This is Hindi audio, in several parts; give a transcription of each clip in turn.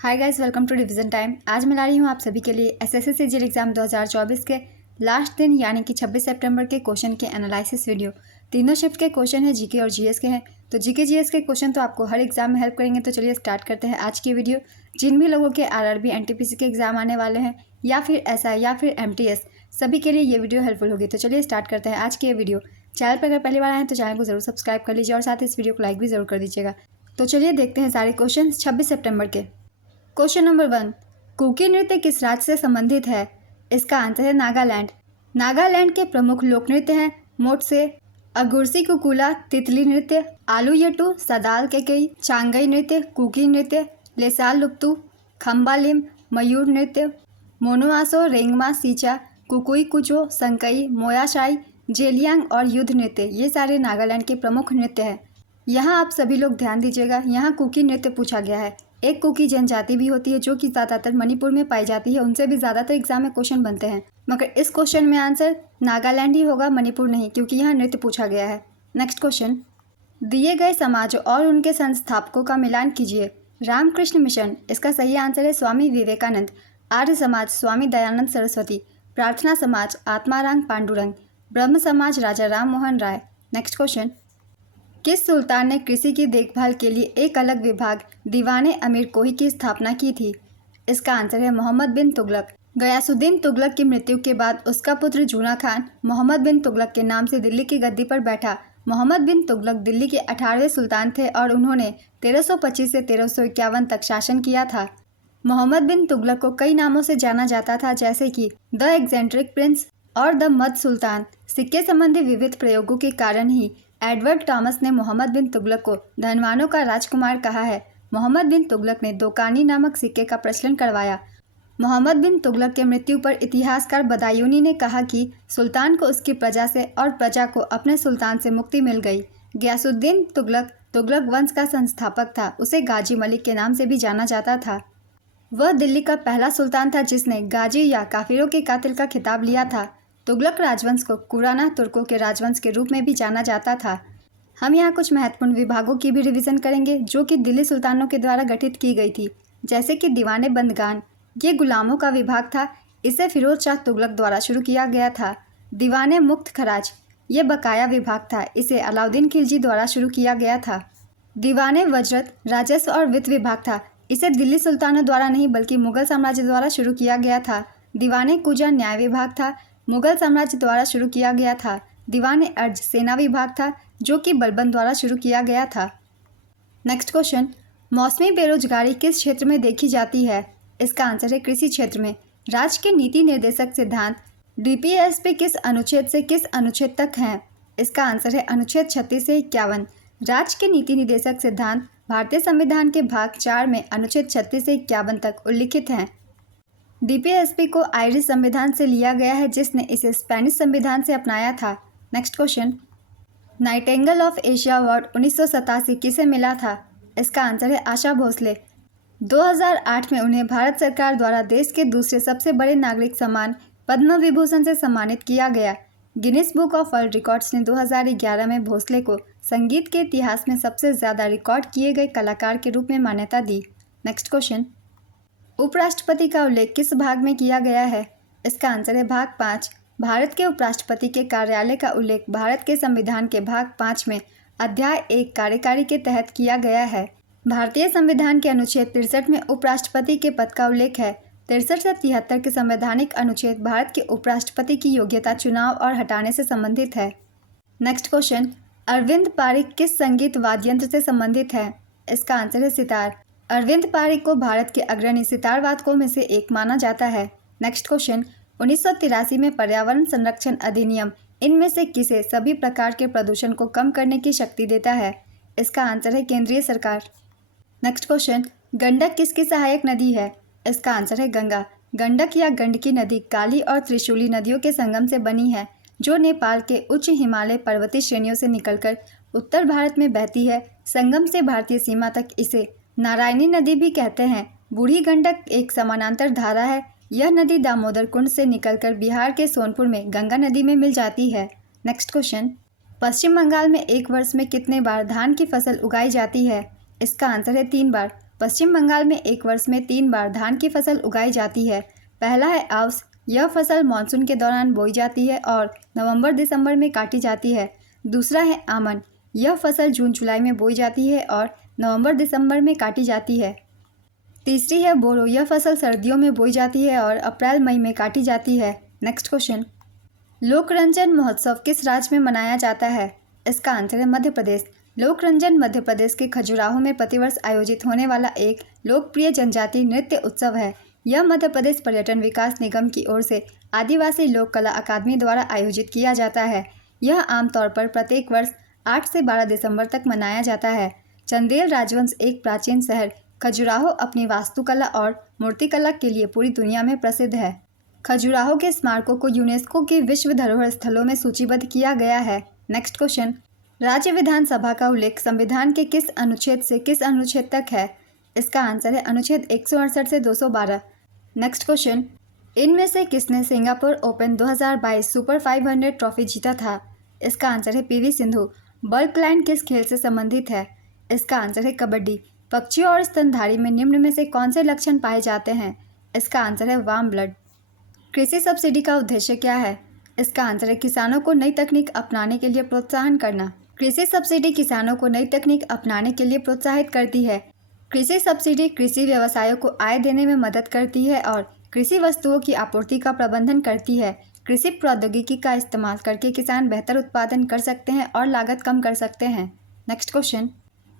Hi guys, welcome to revision time. आज मैं ला रही हूँ आप सभी के लिए एसएससी सीजीएल एग्जाम 2024 के लास्ट दिन यानी कि 26 सितंबर के क्वेश्चन के एनालिसिस वीडियो। तीनों शिफ्ट के क्वेश्चन है, जीके और जीएस के हैं। तो जीके जीएस के क्वेश्चन तो आपको हर एग्जाम में हेल्प करेंगे। तो चलिए स्टार्ट करते हैं आज की वीडियो। जिन भी लोगों के आरआरबी एनटीपीसी के एग्जाम आने वाले हैं या फिर एसआई या फिर एमटीएस, सभी के लिए ये वीडियो हेल्पफुल होगी। तो चलिए स्टार्ट करते हैं आज की ये वीडियो। चैनल पर अगर पहली बार आए तो चैनल को जरूर सब्सक्राइब कर लीजिए और साथ ही इस वीडियो को लाइक भी जरूर कर दीजिएगा। तो चलिए देखते हैं सारे क्वेश्चन 26 सितंबर के। क्वेश्चन नंबर 1, कुकी नृत्य किस राज्य से संबंधित है? इसका आंसर है नागालैंड। नागालैंड के प्रमुख लोक नृत्य हैं मोटसे, अगुर्सी कुकुला, तितली नृत्य, आलूयटू, सदाल केकई, चांगई नृत्य, कुकी नृत्य, लेसाल लुप्तु, खम्बालिम, मयूर नृत्य, मोनुआसो, रेंगमा, सीचा, कुकुई कुचो, संकई, मोयाशाई, जेलियांग और युद्ध नृत्य। ये सारे नागालैंड के प्रमुख नृत्य हैं। यहाँ आप सभी लोग ध्यान दीजिएगा, यहाँ कुकी नृत्य पूछा गया है। एक कुकी जनजाति भी होती है जो कि ज़्यादातर मणिपुर में पाई जाती है, उनसे भी ज़्यादातर एग्जाम में क्वेश्चन बनते हैं। मगर इस क्वेश्चन में आंसर नागालैंड ही होगा, मणिपुर नहीं, क्योंकि यहाँ नृत्य पूछा गया है। नेक्स्ट क्वेश्चन, दिए गए समाज और उनके संस्थापकों का मिलान कीजिए। रामकृष्ण मिशन, इसका सही आंसर है स्वामी विवेकानंद। आर्य समाज स्वामी दयानंद सरस्वती। प्रार्थना समाज आत्माराम पांडुरंग। ब्रह्म समाज राजा राम मोहन राय। नेक्स्ट क्वेश्चन, किस सुल्तान ने कृषि की देखभाल के लिए एक अलग विभाग दीवाने अमीर कोही की स्थापना की थी? इसका आंसर है मोहम्मद बिन तुगलक। गयासुद्दीन तुगलक की मृत्यु के बाद उसका पुत्र जूना खान मोहम्मद बिन तुगलक के नाम से दिल्ली की गद्दी पर बैठा। मोहम्मद बिन तुगलक दिल्ली के 18वें सुल्तान थे और उन्होंने 1325 से 1351 तक शासन किया था। मोहम्मद बिन तुगलक को कई नामों से जाना जाता था, जैसे कि द एक्सेंट्रिक प्रिंस और द मद सुल्तान। सिक्के संबंधी विविध प्रयोगों के कारण ही एडवर्ड टॉमस ने मोहम्मद बिन तुगलक को धनवानों का राजकुमार कहा है। मोहम्मद बिन तुगलक ने दोकानी नामक सिक्के का प्रचलन करवाया। मोहम्मद बिन तुगलक के मृत्यु पर इतिहासकार बदायूनी ने कहा कि सुल्तान को उसकी प्रजा से और प्रजा को अपने सुल्तान से मुक्ति मिल गई। गयासुद्दीन तुगलक तुगलक वंश का संस्थापक था। उसे गाजी मलिक के नाम से भी जाना जाता था। वह दिल्ली का पहला सुल्तान था जिसने गाजी या काफिरों के कातिल का खिताब लिया था। तुगलक राजवंश को कुराना तुर्कों के राजवंश के रूप में भी जाना जाता था। हम यहाँ कुछ महत्वपूर्ण विभागों की भी रिवीजन करेंगे जो कि दिल्ली सुल्तानों के द्वारा गठित की गई थी, जैसे कि दीवाने बंदगान, ये गुलामों का विभाग था। इसे फिरोज शाह तुगलक द्वारा शुरू किया गया था। दीवाने मुक्त खराज, ये बकाया विभाग था। इसे अलाउद्दीन खिलजी द्वारा शुरू किया गया था। दीवाने वजरत राजस्व और वित्त विभाग था। इसे दिल्ली सुल्तानों द्वारा नहीं बल्कि मुगल साम्राज्य द्वारा शुरू किया गया था। दीवाने कुजा न्याय विभाग था, मुगल साम्राज्य द्वारा शुरू किया गया था। दीवाने अर्ज सेना विभाग था जो कि बलबन द्वारा शुरू किया गया था। नेक्स्ट क्वेश्चन, मौसमी बेरोजगारी किस क्षेत्र में देखी जाती है? इसका आंसर है कृषि क्षेत्र में। राज्य के नीति निर्देशक सिद्धांत डीपीएसपी किस अनुच्छेद से किस अनुच्छेद तक हैं? इसका आंसर है अनुच्छेद 36 से 51। राज्य के नीति निर्देशक सिद्धांत भारतीय संविधान के भाग 4 में अनुच्छेद 36 से 51 तक उल्लिखित हैं। डीपीएसपी को आयरिश संविधान से लिया गया है जिसने इसे स्पेनिश संविधान से अपनाया था। Next question, Nightingale of Asia award 1987 किसे मिला था? इसका आंसर है आशा भोसले। 2008 में उन्हें भारत सरकार द्वारा देश के दूसरे सबसे बड़े नागरिक सम्मान पद्म विभूषण से सम्मानित किया गया। Guinness book of world records ने 2011 में भोसले को संगीत के इतिहास में सबसे ज़्यादा रिकॉर्ड किए गए कलाकार के रूप में मान्यता दी। नेक्स्ट क्वेश्चन, उपराष्ट्रपति का उल्लेख किस भाग में किया गया है? इसका आंसर है भाग 5। भारत के उपराष्ट्रपति के कार्यालय का उल्लेख भारत के संविधान के भाग 5 में अध्याय 1 कार्यकारी के तहत किया गया है। भारतीय संविधान के अनुच्छेद 63 में उपराष्ट्रपति के पद का उल्लेख है। 63 से 73 के संवैधानिक अनुच्छेद भारत के उपराष्ट्रपति की योग्यता चुनाव और हटाने से संबंधित है। नेक्स्ट क्वेश्चन, अरविंद पारिक किस संगीत वाद्ययंत्र से संबंधित है? इसका आंसर है सितार। अरविंद पारिक को भारत के अग्रणी सितार वादकों में से एक माना जाता है। नेक्स्ट क्वेश्चन, 1983 में पर्यावरण संरक्षण अधिनियम इनमें से किसे सभी प्रकार के प्रदूषण को कम करने की शक्ति देता है? इसका आंसर है केंद्रीय सरकार। नेक्स्ट क्वेश्चन, गंडक किसकी सहायक नदी है? इसका आंसर है गंगा। गंडक या गंडकी नदी काली और त्रिशूली नदियों के संगम से बनी है जो नेपाल के उच्च हिमालय पर्वतीय श्रेणियों से निकलकर उत्तर भारत में बहती है। संगम से भारतीय सीमा तक इसे नारायणी नदी भी कहते हैं। बूढ़ी गंडक एक समानांतर धारा है। यह नदी दामोदर कुंड से निकलकर बिहार के सोनपुर में गंगा नदी में मिल जाती है। नेक्स्ट क्वेश्चन, पश्चिम बंगाल में एक वर्ष में कितने बार धान की फसल उगाई जाती है? इसका आंसर है 3 बार। पश्चिम बंगाल में एक वर्ष में 3 बार धान की फसल उगाई जाती है। पहला है आउस, यह फसल मानसून के दौरान बोई जाती है और नवंबर दिसंबर में काटी जाती है। दूसरा है आमन, यह फसल जून जुलाई में बोई जाती है और नवंबर दिसंबर में काटी जाती है। तीसरी है बोरो, यह फसल सर्दियों में बोई जाती है और अप्रैल मई में काटी जाती है। नेक्स्ट क्वेश्चन, लोकरंजन महोत्सव किस राज्य में मनाया जाता है? इसका आंसर है मध्य प्रदेश। लोकरंजन मध्य प्रदेश के खजुराहो में प्रतिवर्ष आयोजित होने वाला एक लोकप्रिय जनजातीय नृत्य उत्सव है। यह मध्य प्रदेश पर्यटन विकास निगम की ओर से आदिवासी लोक कला अकादमी द्वारा आयोजित किया जाता है। यह आमतौर पर प्रत्येक वर्ष 8 से 12 दिसंबर तक मनाया जाता है। चंदेल राजवंश एक प्राचीन शहर खजुराहो अपनी वास्तुकला और मूर्तिकला के लिए पूरी दुनिया में प्रसिद्ध है। खजुराहो के स्मारकों को यूनेस्को के विश्व धरोहर स्थलों में सूचीबद्ध किया गया है। नेक्स्ट क्वेश्चन, राज्य विधानसभा का उल्लेख संविधान के किस अनुच्छेद से किस अनुच्छेद तक है? इसका आंसर है अनुच्छेद 168 से 212। नेक्स्ट क्वेश्चन, इनमें से किसने सिंगापुर ओपन 2022 सुपर 500 ट्रॉफी जीता था? इसका आंसर है पीवी सिंधु। बल्क लाइन किस खेल से संबंधित है? इसका आंसर है कबड्डी। पक्षियों और स्तनधारी में निम्न में से कौन से लक्षण पाए जाते हैं? इसका आंसर है वार्म ब्लड। कृषि सब्सिडी का उद्देश्य क्या है? इसका आंसर है किसानों को नई तकनीक अपनाने के लिए प्रोत्साहन करना। कृषि सब्सिडी किसानों को नई तकनीक अपनाने के लिए प्रोत्साहित करती है। कृषि सब्सिडी कृषि व्यवसायों को आय देने में मदद करती है और कृषि वस्तुओं की आपूर्ति का प्रबंधन करती है। कृषि प्रौद्योगिकी का इस्तेमाल करके किसान बेहतर उत्पादन कर सकते हैं और लागत कम कर सकते हैं। नेक्स्ट क्वेश्चन,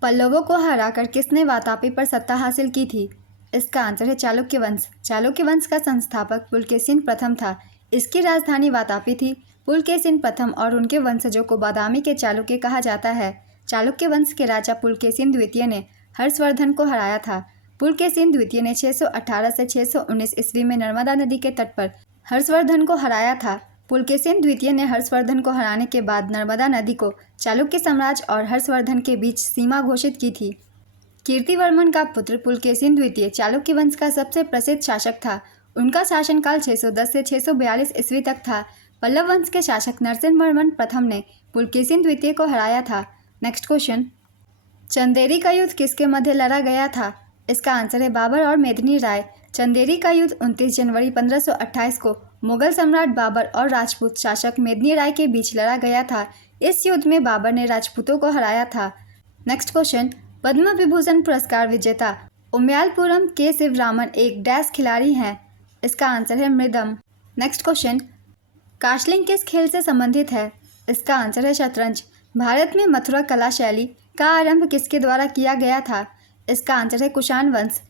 पल्लवों को हराकर किसने वातापी पर सत्ता हासिल की थी? इसका आंसर है चालुक्य वंश। चालुक्य वंश का संस्थापक पुलकेशिन प्रथम था। इसकी राजधानी वातापी थी। पुलकेशिन प्रथम और उनके वंशजों को बादामी के चालुक्य कहा जाता है। चालुक्य वंश के राजा पुलकेशिन द्वितीय ने हर्षवर्धन को हराया था। पुलकेशिन द्वितीय ने 618 से 619 ईस्वी में नर्मदा नदी के तट पर हर्षवर्धन को हराया था। पुलकेशिन द्वितीय ने हर्षवर्धन को हराने के बाद नर्मदा नदी को चालुक्य साम्राज्य और हर्षवर्धन के बीच सीमा घोषित की थी। कीर्तिवर्मन का पुत्र पुलकेशिन द्वितीय चालुक्य वंश का सबसे प्रसिद्ध शासक था। उनका शासनकाल 610 से 642 ईस्वी तक था। पल्लव वंश के शासक नरसिंहवर्मन प्रथम ने पुलकेशिन द्वितीय को हराया था। नेक्स्ट क्वेश्चन, चंदेरी का युद्ध किसके मध्य लड़ा गया था? इसका आंसर है बाबर और मेदिनी राय। चंदेरी का युद्ध 29 जनवरी 1528 को मुगल सम्राट बाबर और राजपूत शासक मेदिनी राय के बीच लड़ा गया था। इस युद्ध में बाबर ने राजपूतों को हराया था। नेक्स्ट क्वेश्चन, पद्म विभूषण पुरस्कार विजेता उमयालपुरम के शिवरामन एक डैश खिलाड़ी हैं। इसका आंसर है मृदम। नेक्स्ट क्वेश्चन, काशलिंग किस खेल से संबंधित है? इसका आंसर है शतरंज। भारत में मथुरा कला शैली का आरंभ किसके द्वारा किया गया था? इसका आंसर है कुषाण वंश।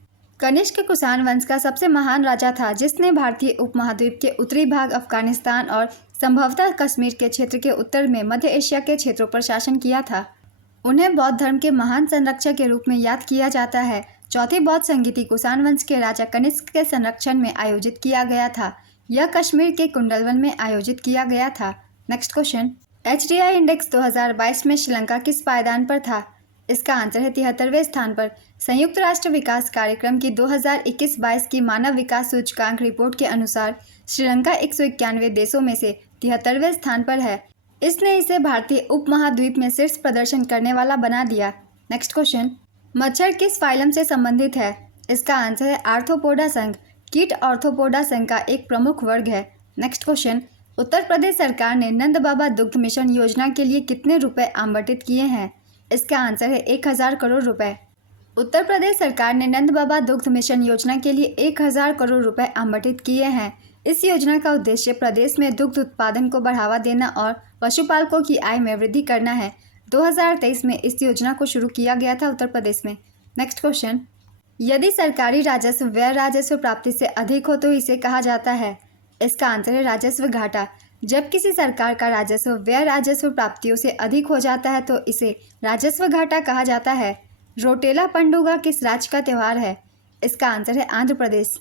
कनिष्क कुषाण वंश का सबसे महान राजा था जिसने भारतीय उपमहाद्वीप के उत्तरी भाग अफगानिस्तान और संभवतः कश्मीर के क्षेत्र के उत्तर में मध्य एशिया के क्षेत्रों पर शासन किया था। उन्हें बौद्ध धर्म के महान संरक्षक के रूप में याद किया जाता है। चौथी बौद्ध संगीति कुषाण वंश के राजा कनिष्क के संरक्षण में आयोजित किया गया था। यह कश्मीर के कुंडलवन में आयोजित किया गया था। नेक्स्ट क्वेश्चन, HDI इंडेक्स 2022 में श्रीलंका किस पायदान पर था? इसका आंसर है 73वें स्थान पर। संयुक्त राष्ट्र विकास कार्यक्रम की 2021-22 की मानव विकास सूचकांक रिपोर्ट के अनुसार श्रीलंका 191 देशों में से 73वें स्थान पर है। इसने इसे भारतीय उपमहाद्वीप में शीर्ष प्रदर्शन करने वाला बना दिया। नेक्स्ट क्वेश्चन, मच्छर किस फाइलम से संबंधित है? इसका आंसर है आर्थ्रोपोडा संघ। कीट आर्थ्रोपोडा संघ का एक प्रमुख वर्ग है। नेक्स्ट क्वेश्चन, उत्तर प्रदेश सरकार ने नंद बाबा दुग्ध मिशन योजना के लिए कितने रुपए आवंटित किए हैं? इसका आंसर है 1000 करोड़ रुपए। उत्तर प्रदेश सरकार ने नंद बाबा दुग्ध मिशन योजना के लिए 1000 करोड़ रुपए आवंटित किए हैं। इस योजना का उद्देश्य प्रदेश में दुग्ध उत्पादन को बढ़ावा देना और पशुपालकों की आय में वृद्धि करना है। 2023 में इस योजना को शुरू किया गया था उत्तर प्रदेश में। नेक्स्ट क्वेश्चन, यदि सरकारी राजस्व व्यय राजस्व प्राप्ति से अधिक हो तो इसे कहा जाता है? इसका आंसर है राजस्व घाटा। जब किसी सरकार का राजस्व व्यय राजस्व प्राप्तियों से अधिक हो जाता है तो इसे राजस्व घाटा कहा जाता है। रोटेला पंडुगा किस राज्य का त्यौहार है? इसका आंसर है आंध्र प्रदेश।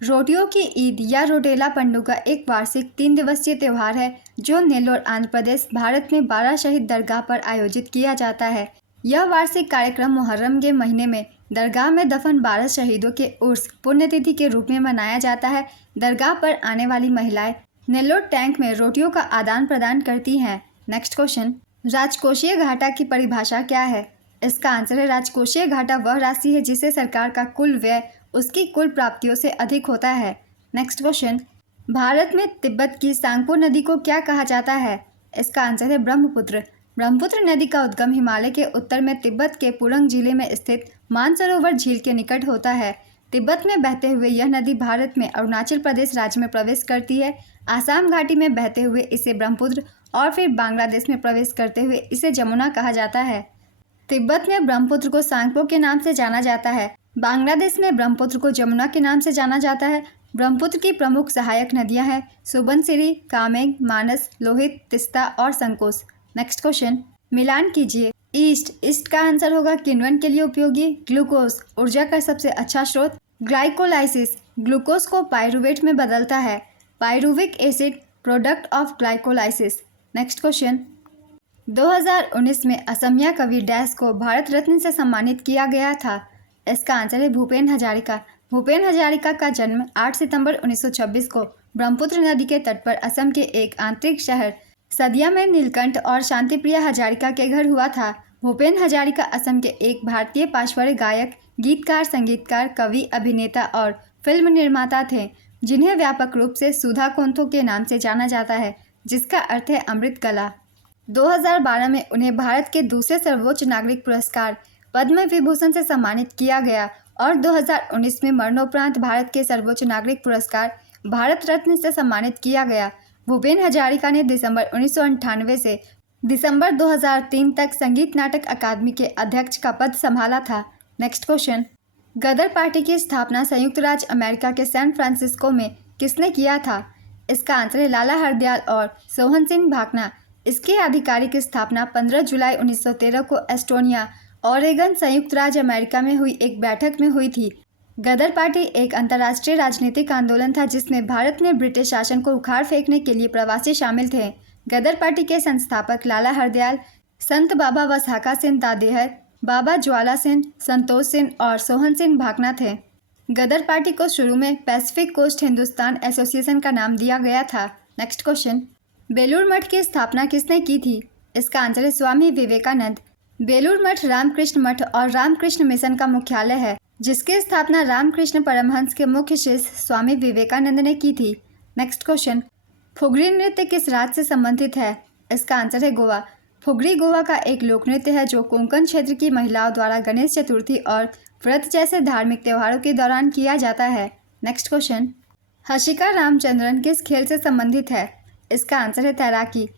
रोटियों की ईद या रोटेला पंडुगा एक वार्षिक 3 दिवसीय त्यौहार है जो नेल्लोर आंध्र प्रदेश भारत में 12 शहीद दरगाह पर आयोजित किया जाता है। यह वार्षिक कार्यक्रम मुहर्रम के महीने में दरगाह में दफन 12 शहीदों के उर्स पुण्यतिथि के रूप में मनाया जाता है। दरगाह पर आने वाली महिलाएं नेल्लोर टैंक में रोटियों का आदान प्रदान करती हैं। नेक्स्ट क्वेश्चन, राजकोषीय घाटा की परिभाषा क्या है? इसका आंसर है राजकोषीय घाटा वह राशि है जिसे सरकार का कुल व्यय उसकी कुल प्राप्तियों से अधिक होता है। नेक्स्ट क्वेश्चन, भारत में तिब्बत की सांगपो नदी को क्या कहा जाता है? इसका आंसर है ब्रह्मपुत्र। ब्रह्मपुत्र नदी का उद्गम हिमालय के उत्तर में तिब्बत के पुरंग जिले में स्थित मानसरोवर झील के निकट होता है। तिब्बत में बहते हुए यह नदी भारत में अरुणाचल प्रदेश राज्य में प्रवेश करती है। आसाम घाटी में बहते हुए इसे ब्रह्मपुत्र और फिर बांग्लादेश में प्रवेश करते हुए इसे जमुना कहा जाता है। तिब्बत में ब्रह्मपुत्र को सांगपो के नाम से जाना जाता है। बांग्लादेश में ब्रह्मपुत्र को जमुना के नाम से जाना जाता है। ब्रह्मपुत्र की प्रमुख सहायक नदियां हैं सुबनसिरी, कामेंग, मानस, लोहित, तिस्ता और संकोस। नेक्स्ट क्वेश्चन, मिलान कीजिए। ईस्ट का आंसर होगा किण्वन के लिए उपयोगी। ग्लूकोज ऊर्जा का सबसे अच्छा स्रोत। ग्लाइकोलाइसिस ग्लूकोज को पायरुवेट में बदलता है। Pyruvic acid product of glycolysis. Next question, 2019 में असमिया कवि डैश को भारत रत्न से सम्मानित किया गया था। इसका आंसर है भूपेन हजारिका। भूपेन हजारिका का जन्म 8 सितंबर 1926 को ब्रह्मपुत्र नदी के तट पर असम के एक आंतरिक शहर सदिया में नीलकंठ और शांतिप्रिया हजारिका के घर हुआ था। भूपेन हजारिका असम के एक भारतीय पार्श्व गायक, गीतकार, संगीतकार, कवि, अभिनेता और फिल्म निर्माता थे जिन्हें व्यापक रूप से सुधा कोंथो के नाम से जाना जाता है, जिसका अर्थ है अमृत कला। 2012 में उन्हें भारत के दूसरे सर्वोच्च नागरिक पुरस्कार पद्म विभूषण से सम्मानित किया गया और 2019 में मरणोपरांत भारत के सर्वोच्च नागरिक पुरस्कार भारत रत्न से सम्मानित किया गया। भूपेन हजारिका ने दिसंबर 1998 से दिसंबर 2003 तक संगीत नाटक अकादमी के अध्यक्ष का पद संभाला था। नेक्स्ट क्वेश्चन, गदर पार्टी की स्थापना संयुक्त राज्य अमेरिका के सैन फ्रांसिस्को में किसने किया था? इसका आंसर है लाला हरदयाल और सोहन सिंह भाकना। इसकी आधिकारिक स्थापना 15 जुलाई 1913 को एस्टोनिया, ओरेगन, संयुक्त राज्य अमेरिका में हुई एक बैठक में हुई थी। गदर पार्टी एक अंतर्राष्ट्रीय राजनीतिक आंदोलन था जिसमें भारत में ब्रिटिश शासन को उखाड़ फेंकने के लिए प्रवासी शामिल थे। गदर पार्टी के संस्थापक लाला हरदयाल, संत बाबा वसाखा सिंह दादेहर, बाबा ज्वाला सिंह, संतोष सिंह और सोहन सिंह भाकना थे। गदर पार्टी को शुरू में पैसिफिक कोस्ट हिंदुस्तान एसोसिएशन का नाम दिया गया था। नेक्स्ट क्वेश्चन, बेलूर मठ की स्थापना किसने की थी? इसका आंसर है स्वामी विवेकानंद। बेलूर मठ रामकृष्ण मठ और रामकृष्ण मिशन का मुख्यालय है, जिसकी स्थापना रामकृष्ण परमहंस के मुख्य शिष्य स्वामी विवेकानंद ने की थी। नेक्स्ट क्वेश्चन, फुगरी नृत्य किस राज्य से संबंधित है? इसका आंसर है गोवा। फुगरी गोवा का एक लोक नृत्य है जो कोंकण क्षेत्र की महिलाओं द्वारा गणेश चतुर्थी और व्रत जैसे धार्मिक त्योहारों के दौरान किया जाता है। नेक्स्ट क्वेश्चन, हर्षिका रामचंद्रन किस खेल से संबंधित है? इसका आंसर है तैराकी।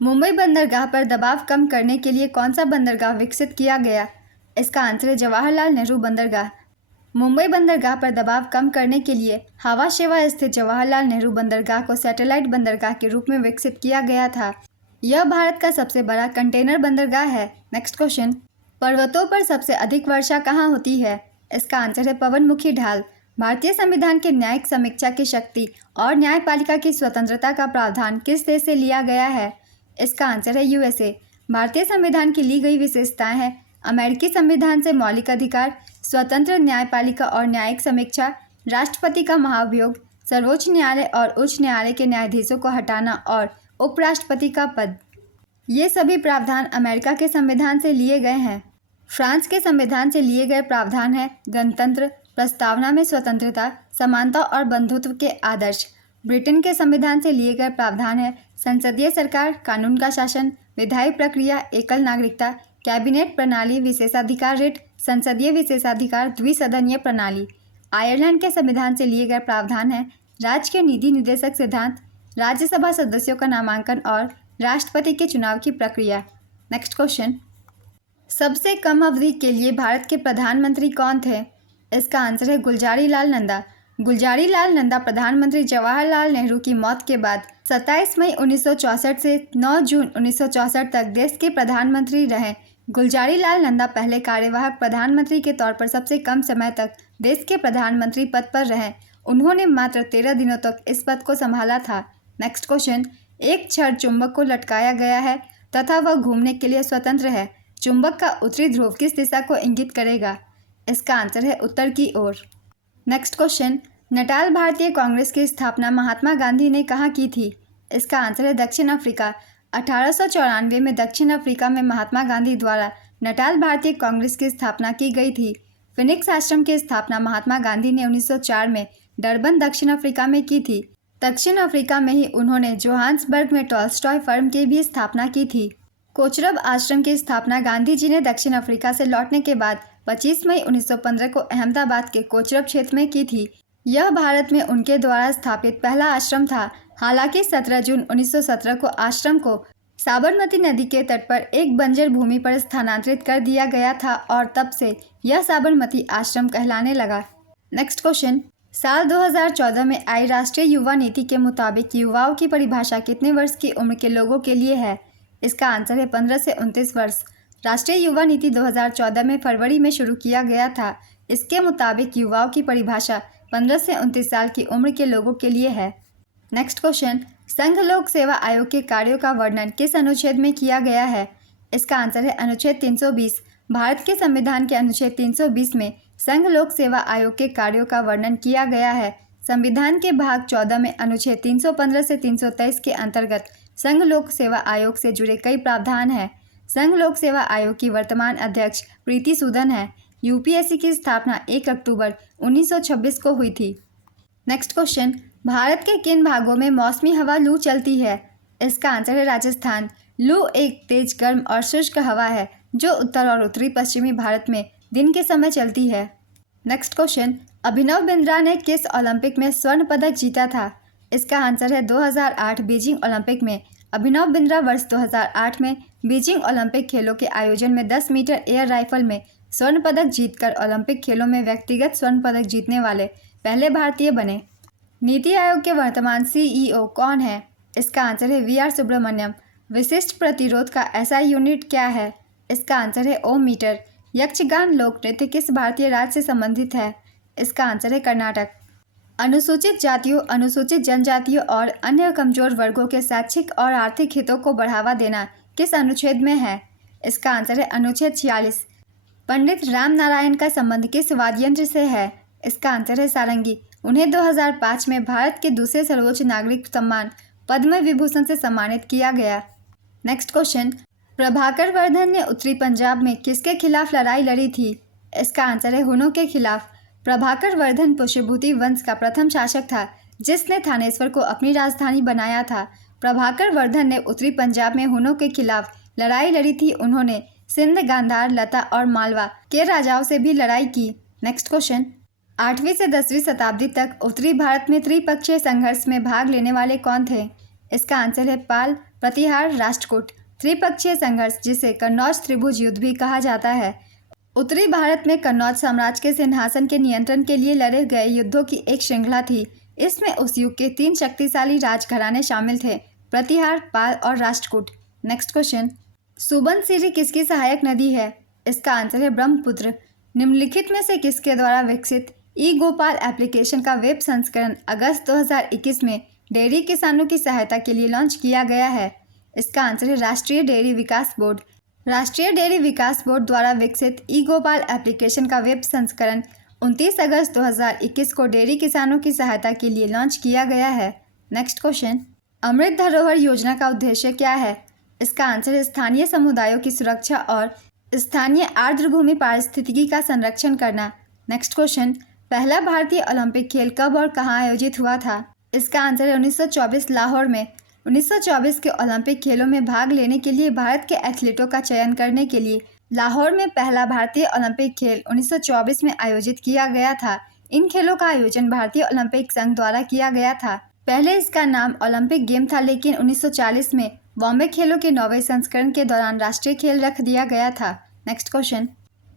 मुंबई बंदरगाह पर दबाव कम करने के लिए कौन सा बंदरगाह विकसित किया गया? इसका आंसर है जवाहरलाल नेहरू बंदरगाह। मुंबई बंदरगाह पर दबाव कम करने के लिए हवा सेवा स्थित जवाहरलाल नेहरू बंदरगाह को सैटेलाइट बंदरगाह के रूप में विकसित किया गया था। यह भारत का सबसे बड़ा कंटेनर बंदरगाह है। नेक्स्ट क्वेश्चन, पर्वतों पर सबसे अधिक वर्षा कहाँ होती है? इसका आंसर है पवनमुखी ढाल। भारतीय संविधान के न्यायिक समीक्षा की शक्ति और न्यायपालिका की स्वतंत्रता का प्रावधान किस देश से लिया गया है? इसका आंसर है यूएसए। भारतीय संविधान की ली गई विशेषताएं हैं अमेरिकी संविधान से मौलिक अधिकार, स्वतंत्र न्यायपालिका और न्यायिक समीक्षा, राष्ट्रपति का महाभियोग, सर्वोच्च न्यायालय और उच्च न्यायालय के न्यायाधीशों को हटाना और उपराष्ट्रपति का पद। ये सभी प्रावधान अमेरिका के संविधान से लिए गए हैं। फ्रांस के संविधान से लिए गए प्रावधान है गणतंत्र, प्रस्तावना में स्वतंत्रता, समानता और बंधुत्व के आदर्श। ब्रिटेन के संविधान से लिए गए प्रावधान है संसदीय सरकार, कानून का शासन, विधायी प्रक्रिया, एकल नागरिकता, कैबिनेट प्रणाली, विशेषाधिकार रिट, संसदीय विशेषाधिकार, द्विसदनीय प्रणाली। आयरलैंड के संविधान से लिए गए प्रावधान है राज्य के निधि निदेशक सिद्धांत, राज्यसभा सदस्यों का नामांकन और राष्ट्रपति के चुनाव की प्रक्रिया। नेक्स्ट क्वेश्चन, सबसे कम अवधि के लिए भारत के प्रधानमंत्री कौन थे? इसका आंसर है गुलजारी लाल नंदा। गुलजारी लाल नंदा प्रधानमंत्री जवाहरलाल नेहरू की मौत के बाद 27 मई 1964 से 9 जून 1964 तक देश के प्रधानमंत्री रहे। गुलजारी लाल नंदा पहले कार्यवाहक प्रधानमंत्री के तौर पर सबसे कम समय तक देश के प्रधानमंत्री पद पर रहे। उन्होंने मात्र 13 दिनों तक इस पद को संभाला था। नेक्स्ट क्वेश्चन, एक क्षण चुंबक को लटकाया गया है तथा वह घूमने के लिए स्वतंत्र है। चुंबक का उत्तरी ध्रुव किस दिशा को इंगित करेगा? इसका आंसर है उत्तर की ओर। नेक्स्ट क्वेश्चन, नटाल भारतीय कांग्रेस की स्थापना महात्मा गांधी ने कहाँ की थी? इसका आंसर है दक्षिण अफ्रीका। 1894 में दक्षिण अफ्रीका में महात्मा गांधी द्वारा नटाल भारतीय कांग्रेस की स्थापना की गई थी। फिनिक्स आश्रम की स्थापना महात्मा गांधी ने 1904 में डरबन दक्षिण अफ्रीका में की थी। दक्षिण अफ्रीका में ही उन्होंने जोहान्सबर्ग में टॉल्स्टॉय फर्म की भी स्थापना की थी। कोचरब आश्रम की स्थापना गांधी जी ने दक्षिण अफ्रीका से लौटने के बाद 25 मई 1915 को अहमदाबाद के कोचरब क्षेत्र में की थी। यह भारत में उनके द्वारा स्थापित पहला आश्रम था। हालांकि 17 जून 1917 को आश्रम को साबरमती नदी के तट पर एक बंजर भूमि पर स्थानांतरित कर दिया गया था और तब से यह साबरमती आश्रम कहलाने लगा। नेक्स्ट क्वेश्चन, साल 2014 में आई राष्ट्रीय युवा नीति के मुताबिक युवाओं की परिभाषा कितने वर्ष की उम्र के लोगों के लिए है? इसका आंसर है 15 से 29 वर्ष। राष्ट्रीय युवा नीति 2014 में फरवरी में शुरू किया गया था। इसके मुताबिक युवाओं की परिभाषा 15 से 29 साल की उम्र के लोगों के लिए है। नेक्स्ट क्वेश्चन, संघ लोक सेवा आयोग के कार्यों का वर्णन किस अनुच्छेद में किया गया है? इसका आंसर है अनुच्छेद 320। भारत के संविधान के अनुच्छेद 320 में संघ लोक सेवा आयोग के कार्यों का वर्णन किया गया है। संविधान के भाग 14 में अनुच्छेद 315 से 323 के अंतर्गत संघ लोक सेवा आयोग से जुड़े कई प्रावधान हैं। संघ लोक सेवा आयोग की वर्तमान अध्यक्ष प्रीति सूदन है। यूपीएससी की स्थापना 1 अक्टूबर 1926 को हुई थी। नेक्स्ट क्वेश्चन, भारत के किन भागों में मौसमी हवा लू चलती है? इसका आंसर है राजस्थान। लू एक तेज गर्म और शुष्क हवा है जो उत्तर और उत्तरी पश्चिमी भारत में दिन के समय चलती है। नेक्स्ट क्वेश्चन, अभिनव बिंद्रा ने किस ओलंपिक में स्वर्ण पदक जीता था? इसका आंसर है 2008 बीजिंग ओलंपिक में। अभिनव बिंद्रा वर्ष 2008 में बीजिंग ओलंपिक खेलों के आयोजन में 10 मीटर एयर राइफल में स्वर्ण पदक जीतकर ओलंपिक खेलों में व्यक्तिगत स्वर्ण पदक जीतने वाले पहले भारतीय बने। नीति आयोग के वर्तमान सीईओ कौन है? इसका आंसर है वी आर सुब्रमण्यम। विशिष्ट प्रतिरोध का एसआई यूनिट क्या है? इसका आंसर है ओम मीटर। यक्षगान लोक नृत्य किस भारतीय राज्य से संबंधित है? इसका आंसर है कर्नाटक। अनुसूचित जातियों, अनुसूचित जनजातियों और अन्य कमजोर वर्गों के शैक्षिक और आर्थिक हितों को बढ़ावा देना किस अनुच्छेद में है? इसका आंसर है अनुच्छेद 46। पंडित राम नारायण का संबंध किस वाद्य यंत्र से है? इसका आंसर है सारंगी। उन्हें 2005 में भारत के दूसरे सर्वोच्च नागरिक सम्मान पद्म विभूषण से सम्मानित किया गया। नेक्स्ट क्वेश्चन, प्रभाकर वर्धन ने उत्तरी पंजाब में किसके खिलाफ लड़ाई लड़ी थी? इसका आंसर है हुनों के खिलाफ। प्रभाकर वर्धन पुष्यभूति वंश का प्रथम शासक था जिसने थानेश्वर को अपनी राजधानी बनाया था। प्रभाकर वर्धन ने उत्तरी पंजाब में हुनों के खिलाफ लड़ाई लड़ी थी। उन्होंने सिंध, गांधार, लता और मालवा के राजाओं से भी लड़ाई की। नेक्स्ट क्वेश्चन, 8वीं से 10वीं शताब्दी तक उत्तरी भारत में त्रिपक्षीय संघर्ष में भाग लेने वाले कौन थे? इसका आंसर है पाल, प्रतिहार, राष्ट्रकूट। त्रिपक्षीय संघर्ष जिसे कन्नौज त्रिभुज युद्ध भी कहा जाता है उत्तरी भारत में कन्नौज साम्राज्य के सिंहासन के नियंत्रण के लिए लड़े गए युद्धों की एक श्रृंखला थी। इसमें उस युग के 3 शक्तिशाली राजघराने शामिल थे, प्रतिहार, पाल और राष्ट्रकूट। नेक्स्ट क्वेश्चन, सुबनसिरी किसकी सहायक नदी है? इसका आंसर है ब्रह्मपुत्र। निम्नलिखित में से किसके द्वारा विकसित ई गोपाल एप्लीकेशन का वेब संस्करण अगस्त 2021 में डेयरी किसानों की सहायता के लिए लॉन्च किया गया है? इसका आंसर है राष्ट्रीय डेयरी विकास बोर्ड। राष्ट्रीय डेयरी विकास बोर्ड द्वारा विकसित ई गोपाल एप्लीकेशन का वेब संस्करण 29 अगस्त 2021 को डेयरी किसानों की सहायता के लिए लॉन्च किया गया है। नेक्स्ट क्वेश्चन, अमृत धरोहर योजना का उद्देश्य क्या है? इसका आंसर है स्थानीय समुदायों की सुरक्षा और स्थानीय आर्द्रभूमि पारिस्थितिकी का संरक्षण करना। नेक्स्ट क्वेश्चन, पहला भारतीय ओलंपिक खेल कब और कहाँ आयोजित हुआ था? इसका आंसर है 1924 लाहौर में। 1924 के ओलंपिक खेलों में भाग लेने के लिए भारत के एथलीटों का चयन करने के लिए लाहौर में पहला भारतीय ओलंपिक खेल 1924 में आयोजित किया गया था। इन खेलों का आयोजन भारतीय ओलंपिक संघ द्वारा किया गया था। पहले इसका नाम ओलंपिक गेम था, लेकिन 1940 में बॉम्बे खेलों के 9वें संस्करण के दौरान राष्ट्रीय खेल रख दिया गया था। नेक्स्ट क्वेश्चन,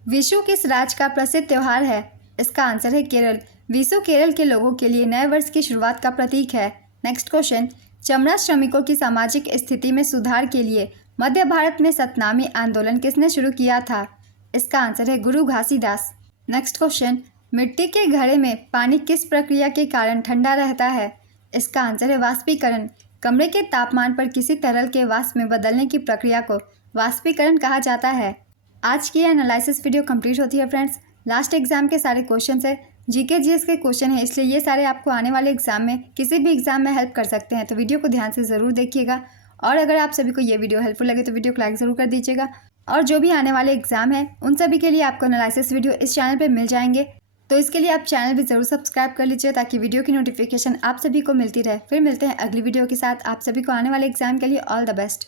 विशु किस राज्य का प्रसिद्ध त्यौहार है? इसका आंसर है केरल। विशु केरल के लोगों के लिए नए वर्ष की शुरुआत का प्रतीक है। नेक्स्ट क्वेश्चन, चमड़ा श्रमिकों की सामाजिक स्थिति में सुधार के लिए मध्य भारत में सतनामी आंदोलन किसने शुरू किया था? इसका आंसर है गुरु घासीदास। नेक्स्ट क्वेश्चन, मिट्टी के घड़े में पानी किस प्रक्रिया के कारण ठंडा रहता है? इसका आंसर है वाष्पीकरण। कमरे के तापमान पर किसी तरल के वाष्प में बदलने की प्रक्रिया को वाष्पीकरण कहा जाता है। आज की एनालिसिस वीडियो कंप्लीट होती है फ्रेंड्स। लास्ट एग्जाम के सारे क्वेश्चन है, जीके जीएस के क्वेश्चन है, इसलिए ये सारे आपको आने वाले एग्जाम में किसी भी एग्जाम में हेल्प कर सकते हैं। तो वीडियो को ध्यान से ज़रूर देखिएगा और अगर आप सभी को ये वीडियो हेल्पफुल लगे तो वीडियो को लाइक ज़रूर कर दीजिएगा और जो भी आने वाले एग्ज़ाम हैं उन सभी के लिए आपको एनालिसिस वीडियो इस चैनल पे मिल जाएंगे। तो इसके लिए आप चैनल भी ज़रूर सब्सक्राइब कर लीजिए ताकि वीडियो की नोटिफिकेशन आप सभी को मिलती रहे। फिर मिलते हैं अगली वीडियो के साथ। आप सभी को आने वाले एग्ज़ाम के लिए ऑल द बेस्ट।